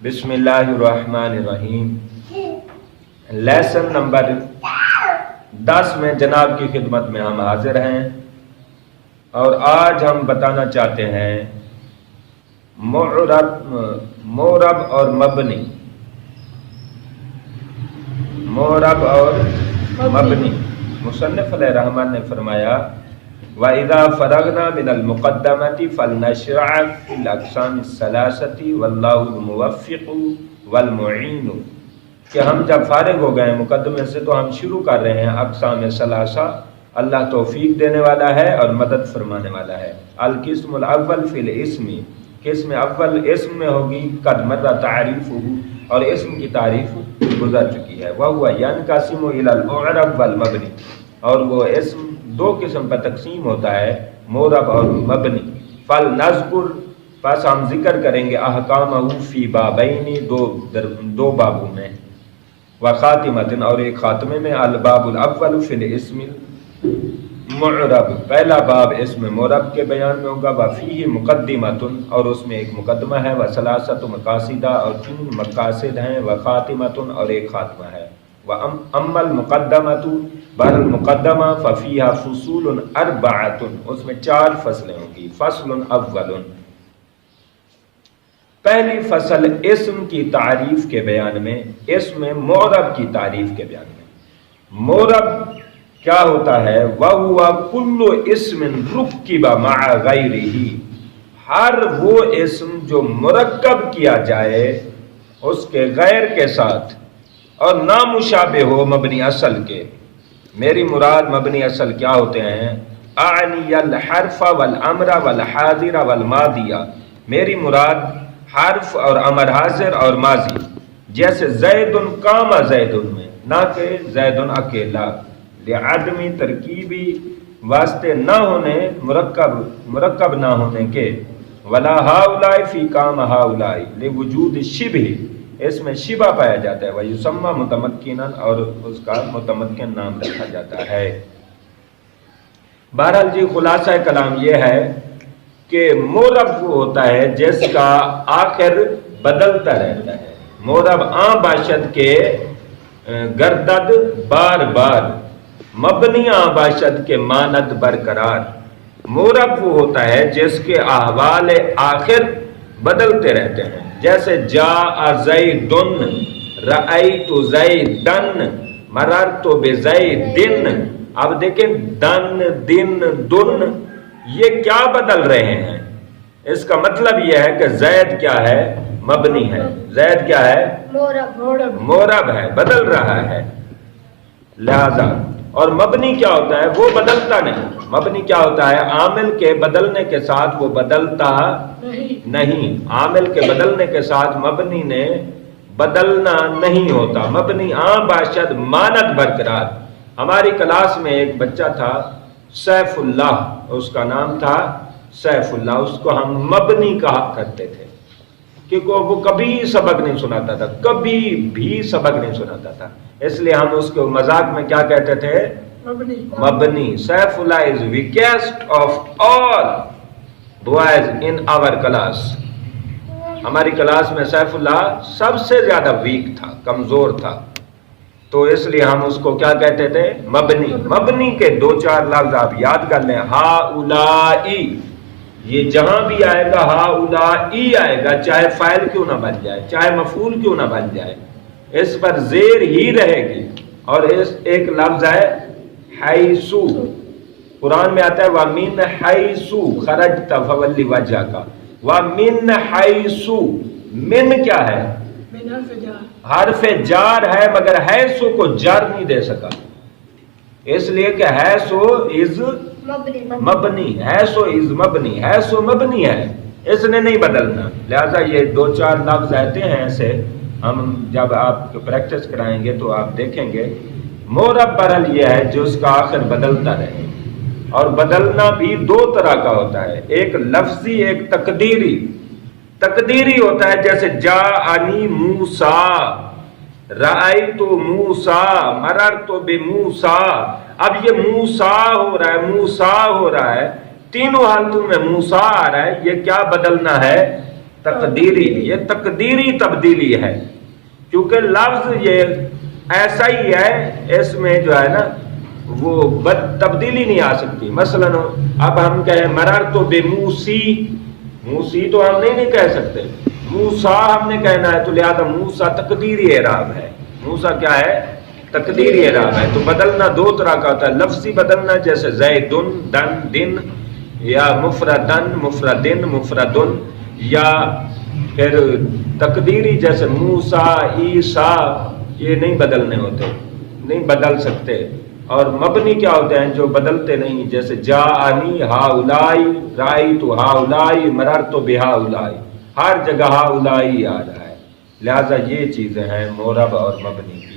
بسم اللہ الرحمن الرحیم۔ لیسن نمبر 10 میں جناب کی خدمت میں ہم حاضر ہیں اور آج ہم بتانا چاہتے ہیں مورب اور مبنی۔ مورب اور مبنی، مصنف علیہ الرحمن نے فرمایا وَإِذَا فَرَغْنَا مِنَ الْمُقَدَّمَةِ فَلْنَشْرَعْ فِي الْأَقْسَامِ الثَّلَاثَةِ وَاللَّهُ الْمُوَفِّقُ وَالْمُعِينُ، کہ ہم جب فارغ ہو گئے مقدمے سے تو ہم شروع کر رہے ہیں اقسام ثلاثہ۔ اللہ توفیق دینے والا ہے اور مدد فرمانے والا ہے۔ القسم الاول فی الاسم، قسم اول اسم میں ہوگی، قد مر تعریفہ، اور اسم کی تعریف گزر چکی ہے۔ وَهُوَ يَنْقَسِمُ إِلَى الْمُعْرَبِ وَالْمَبْنِ، اور وہ اسم دو قسم پر تقسیم ہوتا ہے، مورب اور مبنی۔ فَلْنَذْكُرْ، پس ہم ذکر کریں گے احکامہ فی بابین، دو بابوں میں، وخاتمۃ، اور ایک خاتمے میں۔ الباب الاول فی الاسم المعرب، پہلا باب اسم معرب کے بیان میں ہوگا۔ وفیہ مقدمۃ، اور اس میں ایک مقدمہ ہے۔ وثلاثۃ مقاصد، اور 3 مقاصد ہیں۔ وخاتمۃ، اور ایک خاتمہ ہے۔ وَأَمَّا الْمُقَدَّمَةُ، بہر المقدمہ، فَفِيهَا فُصُولٌ أَرْبَعَةٌ، اس میں 4 فصلیں ہوں گی۔ فصل اول، پہلی فصل اسم کی تعریف کے بیان میں، اسم معرب کی تعریف کے بیان میں۔ معرب کیا ہوتا ہے؟ وَهُوَ كُلُّ اسم رُكِّبَ مَعَ غَيْرِهِ، ہر وہ اسم جو مرکب کیا جائے اس کے غیر کے ساتھ اور نامشابہ ہو مبنی اصل کے۔ میری مراد مبنی اصل کیا ہوتے ہیں؟ اعنی الحرف والامر والحاضر والماضیہ، میری مراد حرف اور امر حاضر اور ماضی، جیسے زید قام زید میں، نہ کہ زید اکیلا، لعدمی ترکیبی، واسطے نہ ہونے، مرکب نہ ہونے کے، ولا ہاؤلاء فی قام ہاؤلاء، لوجود شبہ، اس میں شبہ پایا جاتا ہے۔ ویسمى متمکنا، اور اس کا متمکن نام رکھا جاتا ہے۔ بہرحال جی خلاصہ کلام یہ ہے کہ مورب وہ ہوتا ہے جس کا آخر بدلتا رہتا ہے۔ مورب عام باشد کے گردد بار بار، مبنی عام باشد کے ماند برقرار۔ مورب وہ ہوتا ہے جس کے احوال آخر بدلتے رہتے ہیں، جیسے جاء زیدن، رأیت زیدن، مررت بزیدن۔ اب دیکھیں دن، دن، دن، یہ کیا بدل رہے ہیں؟ اس کا مطلب یہ ہے کہ زید کیا ہے؟ مبنی ہے۔ زید کیا ہے؟ مورب ہے، بدل رہا ہے۔ لہذا اور مبنی کیا ہوتا ہے؟ وہ بدلتا نہیں۔ مبنی کیا ہوتا ہے؟ عامل کے بدلنے کے ساتھ وہ بدلتا نہیں۔ عامل کے بدلنے کے ساتھ مبنی نے بدلنا نہیں ہوتا۔ مبنی عام باشد ماند برقرار۔ ہماری کلاس میں ایک بچہ تھا سیف اللہ، اس کا نام تھا سیف اللہ، اس کو ہم مبنی کہا کرتے تھے کیونکہ وہ کبھی سبق نہیں سناتا تھا، کبھی بھی سبق نہیں سناتا تھا، اس لیے ہم اس کو مذاق میں کیا کہتے تھے؟ مبنی۔ Saifullah is weakest of all boys in our class، ہماری کلاس میں سیف اللہ سب سے زیادہ ویک تھا، کمزور تھا، تو اس لیے ہم اس کو کیا کہتے تھے؟ مبنی۔ مبنی کے 2-4 لفظ آپ یاد کر لیں۔ ہاؤلائی، یہ جہاں بھی آئے گا ہاؤلائی آئے گا، چاہے فاعل کیوں نہ بن جائے، چاہے مفعول کیوں نہ بن جائے، اس پر زیر ہی رہے گی۔ اور اس ایک لفظ ہے حیثو، قرآن میں آتا ہے وَمِنْ حَيْثُ خَرَجْتَ فَوَلِّ وَجْهَكَ، وَمِنْ حَيْثُ، من کیا ہے؟ حرف جار ہے، مگر حیثو کو جار نہیں دے سکا، اس لیے کہ حیثو از مبنی، حیثو از مبنی، حیثو مبنی ہے، اس نے نہیں بدلنا۔ لہذا یہ 2-4 لفظ آتے ہیں ایسے، ہم جب آپ پریکٹس کرائیں گے تو آپ دیکھیں گے۔ مورب برحال یہ ہے جو اس کا آخر بدلتا رہے، اور بدلنا بھی 2 طرح کا ہوتا ہے، ایک لفظی، ایک تقدیری۔ تقدیری ہوتا ہے جیسے جاءنی موسیٰ، رأیت موسیٰ، مررت بموسیٰ۔ اب یہ موسیٰ ہو رہا ہے، موسیٰ ہو رہا ہے، تینوں حالتوں میں موسیٰ آ رہا ہے، یہ کیا بدلنا ہے؟ تقدیری، یہ تقدیری تبدیلی ہے، کیونکہ لفظ یہ ایسا ہی ہے، اس میں جو ہے نا وہ تبدیلی نہیں آ سکتی۔ مثلا اب ہم کہیں مررت بموسی، موسی تو ہم نہیں کہہ سکتے، موسیٰ ہم نے کہنا ہے، تو لہذا موسیٰ تقدیری اعراب ہے۔ موسیٰ کیا ہے؟ تقدیری اعراب ہے۔ تو بدلنا دو طرح کا ہوتا ہے، لفظی بدلنا جیسے زیدن دن دن، یا مفردن مفردن مفردن، یا پھر تقدیری جیسے موسیٰ عیسیٰ، یہ نہیں بدلنے ہوتے، نہیں بدل سکتے۔ اور مبنی کیا ہوتے ہیں جو بدلتے نہیں، جیسے جاءنی ہاؤلائی، رأیت ہاؤلائی، مررت بہاؤلائی، ہر جگہ ہاؤلائی آ رہا ہے۔ لہذا یہ چیزیں ہیں مورب اور مبنی۔